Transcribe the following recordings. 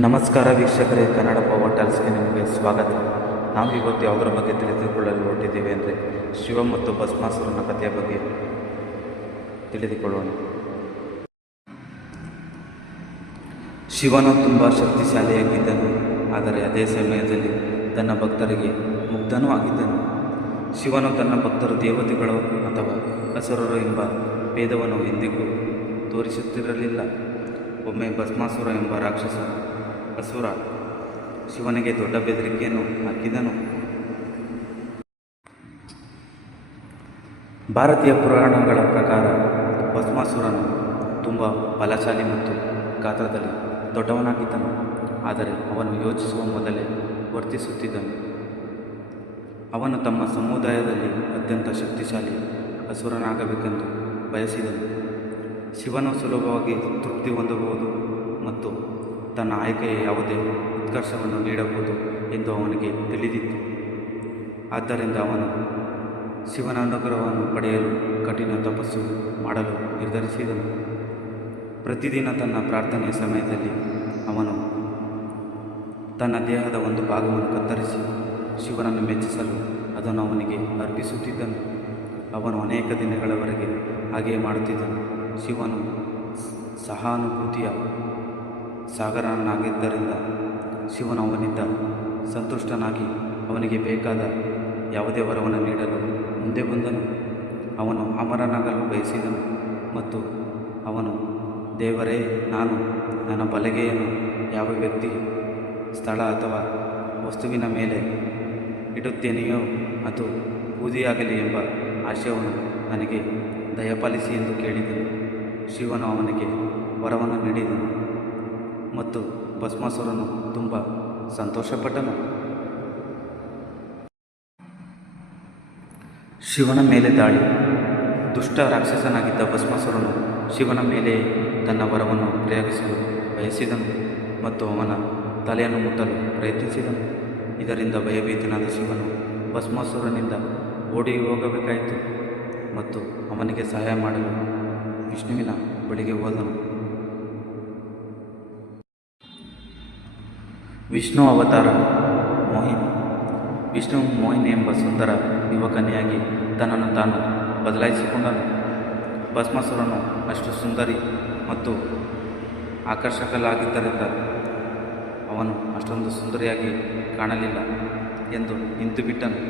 ನಮಸ್ಕಾರ ವೀಕ್ಷಕರೇ, ಕನ್ನಡ ಪವರ್ ಟಾಲ್ಸ್ಗೆ ನಿಮಗೆ ಸ್ವಾಗತ. ನಾವು ಇವತ್ತು ಯಾವುದರ ಬಗ್ಗೆ ತಿಳಿದುಕೊಳ್ಳಲು ಹೊರಟಿದ್ದೀವಿ ಅಂದರೆ ಶಿವ ಮತ್ತು ಭಸ್ಮಾಸುರನ ಕಥೆಯ ಬಗ್ಗೆ ತಿಳಿದುಕೊಳ್ಳೋಣ. ಶಿವನು ತುಂಬ ಶಕ್ತಿಶಾಲಿಯಾಗಿದ್ದನು, ಆದರೆ ಅದೇ ಸಮಯದಲ್ಲಿ ತನ್ನ ಭಕ್ತರಿಗೆ ಮುಗ್ಧನೂ ಆಗಿದ್ದನು. ಶಿವನು ತನ್ನ ಭಕ್ತರು ದೇವತೆಗಳು ಅಥವಾ ಅಸುರರು ಎಂಬ ಭೇದವನ್ನು ಎಂದಿಗೂ ತೋರಿಸುತ್ತಿರಲಿಲ್ಲ. ಒಮ್ಮೆ ಭಸ್ಮಾಸುರ ಎಂಬ ರಾಕ್ಷಸ ಅಸುರ ಶಿವನಿಗೆ ದೊಡ್ಡ ಬೆದರಿಕೆಯನ್ನು ಹಾಕಿದನು. ಭಾರತೀಯ ಪುರಾಣಗಳ ಪ್ರಕಾರ ಭಸ್ಮಾಸುರನು ತುಂಬ ಬಲಶಾಲಿ ಮತ್ತು ಗಾತ್ರದಲ್ಲಿ ದೊಡ್ಡವನಾಗಿದ್ದನು, ಆದರೆ ಅವನು ಯೋಚಿಸುವ ಮೊದಲೇ ವರ್ತಿಸುತ್ತಿದ್ದನು. ಅವನು ತಮ್ಮ ಸಮುದಾಯದಲ್ಲಿ ಅತ್ಯಂತ ಶಕ್ತಿಶಾಲಿ ಅಸುರನಾಗಬೇಕೆಂದು ಬಯಸಿದನು. ಶಿವನು ಸುಲಭವಾಗಿ ತೃಪ್ತಿ ಹೊಂದಬಹುದು ಮತ್ತು ತನ್ನ ಆಯ್ಕೆಯ ಯಾವುದೇ ಉತ್ಕರ್ಷವನ್ನು ನೀಡಬಹುದು ಎಂದು ಅವನಿಗೆ ತಿಳಿದಿತ್ತು. ಆದ್ದರಿಂದ ಅವನು ಶಿವನ ಅನುಗ್ರಹವನ್ನು ಪಡೆಯಲು ಕಠಿಣ ತಪಸ್ಸು ಮಾಡಲು ನಿರ್ಧರಿಸಿದನು. ಪ್ರತಿದಿನ ತನ್ನ ಪ್ರಾರ್ಥನೆಯ ಸಮಯದಲ್ಲಿ ಅವನು ತನ್ನ ದೇಹದ ಒಂದು ಭಾಗವನ್ನು ಕತ್ತರಿಸಿ ಶಿವನನ್ನು ಮೆಚ್ಚಿಸಲು ಅದನ್ನು ಅವನಿಗೆ ಅರ್ಪಿಸುತ್ತಿದ್ದನು. ಅವನು ಅನೇಕ ದಿನಗಳವರೆಗೆ ಹಾಗೆಯೇ ಮಾಡುತ್ತಿದ್ದನು. ಶಿವನು ಸಹಾನುಭೂತಿಯ ಸಾಗರನಾಗಿದ್ದರಿಂದ ಶಿವನು ಅವನಿಂದ ಸಂತುಷ್ಟನಾಗಿ ಅವನಿಗೆ ಬೇಕಾದ ಯಾವುದೇ ವರವನ್ನು ನೀಡಲು ಮುಂದೆ ಬಂದನು. ಅವನು ಅಮರನಾಗಲು ಬಯಸಿದನು ಮತ್ತು ಅವನು, ದೇವರೇ, ನಾನು ನನ್ನ ಬಲಗೈಯನ್ನು ಯಾವ ವ್ಯಕ್ತಿ, ಸ್ಥಳ ಅಥವಾ ವಸ್ತುವಿನ ಮೇಲೆ ಇಡುತ್ತೇನೆಯೋ ಅದು ಬೂದಿಯಾಗಲಿ ಎಂಬ ಆಶಯವನ್ನು ನನಗೆ ದಯಪಾಲಿಸಿ ಎಂದು ಕೇಳಿದನು. ಶಿವನು ಅವನಿಗೆ ವರವನ್ನು ನೀಡಿದನು ಮತ್ತು ಭಸ್ಮಾಸುರನು ತುಂಬ ಸಂತೋಷಪಟ್ಟನು. ಶಿವನ ಮೇಲೆ ದಾಳಿ. ದುಷ್ಟ ರಾಕ್ಷಸನಾಗಿದ್ದ ಭಸ್ಮಾಸುರನು ಶಿವನ ಮೇಲೆ ತನ್ನ ವರವನ್ನು ಪ್ರಯೋಗಿಸಲು ಬಯಸಿದನು ಮತ್ತು ಅವನ ತಲೆಯನ್ನು ಮುಟ್ಟಲು ಪ್ರಯತ್ನಿಸಿದನು. ಇದರಿಂದ ಭಯಭೀತನಾದ ಶಿವನು ಭಸ್ಮಾಸುರನಿಂದ ಓಡಿ ಹೋಗಬೇಕಾಯಿತು ಮತ್ತು ಅವನಿಗೆ ಸಹಾಯ ಮಾಡಲು ವಿಷ್ಣುವಿನ ಬಳಿಗೆ ಹೋದನು. ವಿಷ್ಣು ಅವತಾರ. ಮೋಹಿನಿ. ವಿಷ್ಣು ಮೋಹಿನಿ ಎಂಬ ಸುಂದರ ಯುವಕನ್ಯಾಗಿ ತನ್ನನ್ನು ತಾನು ಬದಲಾಯಿಸಿಕೊಂಡನು. ಭಸ್ಮಾಸುರನು ಅಷ್ಟು ಸುಂದರಿ ಮತ್ತು ಆಕರ್ಷಕಲಾಗಿದ್ದರಿಂದ ಅವನು ಅಷ್ಟೊಂದು ಸುಂದರಿಯಾಗಿ ಕಾಣಲಿಲ್ಲ ಎಂದು ನಿಂತು ಬಿಟ್ಟನು.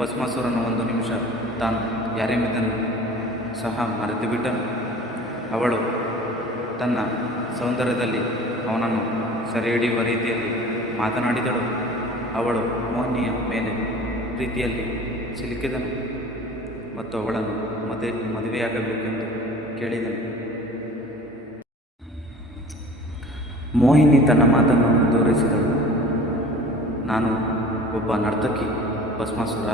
ಭಸ್ಮಾಸುರನು ಒಂದು ನಿಮಿಷ ತಾನು ಯಾರೆಂಬುದನ್ನು ಸಹ ಮರೆತು ಬಿಟ್ಟನು. ಅವಳು ತನ್ನ ಸೌಂದರ್ಯದಲ್ಲಿ ಅವನನ್ನು ಸೆರೆಹಿಡಿಯುವ ರೀತಿಯಲ್ಲಿ ಮಾತನಾಡಿದಳು. ಅವಳು ಮೋಹಿನಿಯ ಮೇಲೆ ಪ್ರೀತಿಯಲ್ಲಿ ಸಿಲುಕಿದನು ಮತ್ತು ಅವಳನ್ನು ಮದುವೆಯಾಗಬೇಕೆಂದು ಕೇಳಿದನು. ಮೋಹಿನಿ ತನ್ನ ಮಾತನ್ನು ಮುಂದುವರಿಸಿದಳು. ನಾನು ಒಬ್ಬ ನರ್ತಕಿ ಭಸ್ಮಾಸುರ.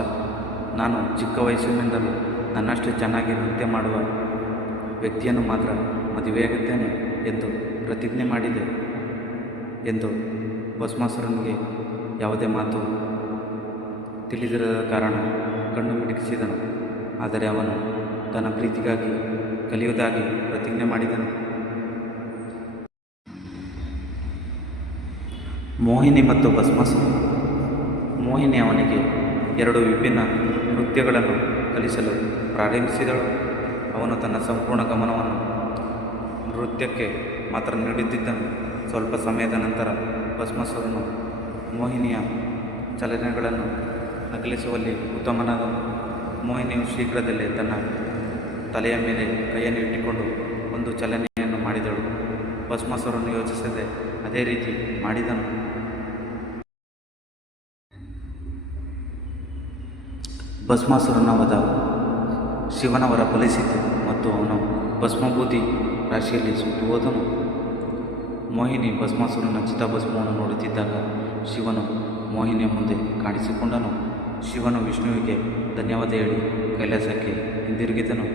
ನಾನು ಚಿಕ್ಕ ವಯಸ್ಸಿನಿಂದಲೂ ನನ್ನಷ್ಟೇ ಚೆನ್ನಾಗಿ ನೃತ್ಯ ಮಾಡುವ ವ್ಯಕ್ತಿಯನ್ನು ಮಾತ್ರ ಮದುವೆಯಾಗುತ್ತೇನೆ ಎಂದು ಪ್ರತಿಜ್ಞೆ ಮಾಡಿದೆ ಎಂದು ಭಸ್ಮಾಸುರನಿಗೆ ಯಾವುದೇ ಮಾತು ತಿಳಿದಿರದ ಕಾರಣ ಕಣ್ಣು ಮಿಟುಕಿಸಿದನು. ಆದರೆ ಅವನು ತನ್ನ ಪ್ರೀತಿಗಾಗಿ ಕಲಿಯುವುದಾಗಿ ಪ್ರತಿಜ್ಞೆ ಮಾಡಿದನು. ಮೋಹಿನಿ ಮತ್ತು ಭಸ್ಮಾಸುರ. ಮೋಹಿನಿ ಅವನಿಗೆ 2 ವಿಭಿನ್ನ ನೃತ್ಯಗಳನ್ನು ಕಲಿಸಲು ಪ್ರಾರಂಭಿಸಿದಳು. ಅವನು ತನ್ನ ಸಂಪೂರ್ಣ ಗಮನವನ್ನು ನೃತ್ಯಕ್ಕೆ ಮಾತ್ರ ನೀಡುತ್ತಿದ್ದನು. ಸ್ವಲ್ಪ ಸಮಯದ ನಂತರ ಭಸ್ಮಾಸುರನು ಮೋಹಿನಿಯ ಚಲನೆಗಳನ್ನು ನಕಲಿಸುವಲ್ಲಿ ಉತ್ತಮನಾದನು. ಮೋಹಿನಿಯು ಶೀಘ್ರದಲ್ಲೇ ತನ್ನ ತಲೆಯ ಮೇಲೆ ಕೈಯನ್ನು ಇಟ್ಟುಕೊಂಡು ಒಂದು ಚಲನೆಯನ್ನು ಮಾಡಿದಳು. ಭಸ್ಮಾಸುರನು ಯೋಚಿಸದೆ ಅದೇ ರೀತಿ ಮಾಡಿದನು. ಭಸ್ಮಾಸುರನ ವಧ. ಶಿವನ ವರ ಫಲಿಸಿತು ಮತ್ತು ಅವನು ಭಸ್ಮಭೂತಿ ರಾಶಿಯಲ್ಲಿ ಸುಟ್ಟು ಹೋದನು. ಮೋಹಿನಿ ಭಸ್ಮಾಸುರನ ಚಿತಾಭಸ್ಮವನ್ನು ನೋಡುತ್ತಿದ್ದಾಗ ಶಿವನು ಮೋಹಿನಿಯ ಮುಂದೆ ಕಾಣಿಸಿಕೊಂಡನು. ಶಿವನು ವಿಷ್ಣುವಿಗೆ ಧನ್ಯವಾದ ಹೇಳಿ ಕೈಲಾಸಕ್ಕೆ ಹಿಂದಿರುಗಿದನು.